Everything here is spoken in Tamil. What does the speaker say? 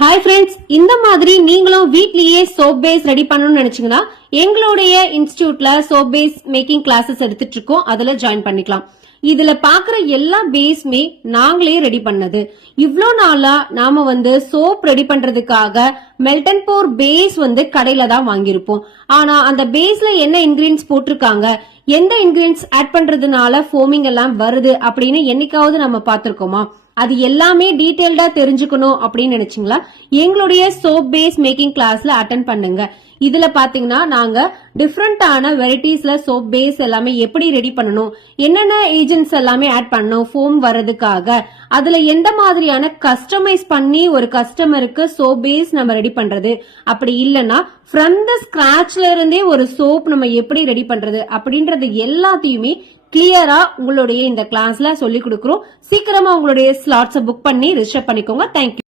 ஹாய் ஃப்ரெண்ட்ஸ், இந்த மாதிரி நீங்களும் வீட்லயே சோப் பேஸ் ரெடி பண்ணணும்னு நினைச்சீங்கன்னா எங்களுடைய இன்ஸ்டிடியூட்ல சோப் பேஸ் மேக்கிங் கிளாஸஸ் எடுத்துட்டு இருக்கோம். அதுல ஜாயின் பண்ணிக்கலாம். இதுல பாக்குற எல்லா பேஸ்மே நாங்களே ரெடி பண்ணது. இவ்ளோ நாளா நாம சோப் ரெடி பண்றதுக்காக மெல்டன் போர் பேஸ் கடையில தான் வாங்கியிருப்போம். ஆனா அந்த பேஸ்ல என்ன இன்கிரீடியன்ஸ் போட்டிருக்காங்க, எந்த இன்கிரீடியன்ஸ் ஆட் பண்றதுனால ஃபோமிங் எல்லாம் வருது அப்படின்னு என்னைக்காவது நம்ம பாத்திருக்கோமா? அது எல்லாமே டீடைல்டா தெரிஞ்சுக்கணும் அப்படின்னு நினைச்சீங்களா? எங்களுடைய சோப் பேஸ் மேக்கிங் கிளாஸ்ல அட்டென்ட் பண்ணுங்க. இதுல பாத்தீங்கன்னா நாங்க டிஃப்ரெண்டான வெரைட்டிஸ்ல சோப் பேஸ் எல்லாமே எப்படி ரெடி பண்ணணும், என்னென்ன ஏஜென்ட்ஸ் எல்லாமே ஆட் பண்ணணும் ஃபோம் வர்றதுக்காக, அதுல எந்த மாதிரியான கஸ்டமைஸ் பண்ணி ஒரு கஸ்டமருக்கு சோப் பேஸ் நம்ம ரெடி பண்றது, அப்படி இல்லைன்னா ஃப்ரம் த ஸ்கிராச்ல இருந்தே ஒரு சோப் நம்ம எப்படி ரெடி பண்றது அப்படின்றது எல்லாத்தையுமே கிளியரா உங்களுடைய இந்த கிளாஸ்ல சொல்லி கொடுக்கிறோம். சீக்கிரமா உங்களுடைய ஸ்லாட்ஸ் புக் பண்ணி ரிஜிஸ்டர் பண்ணிக்கோங்க. தேங்க்யூ.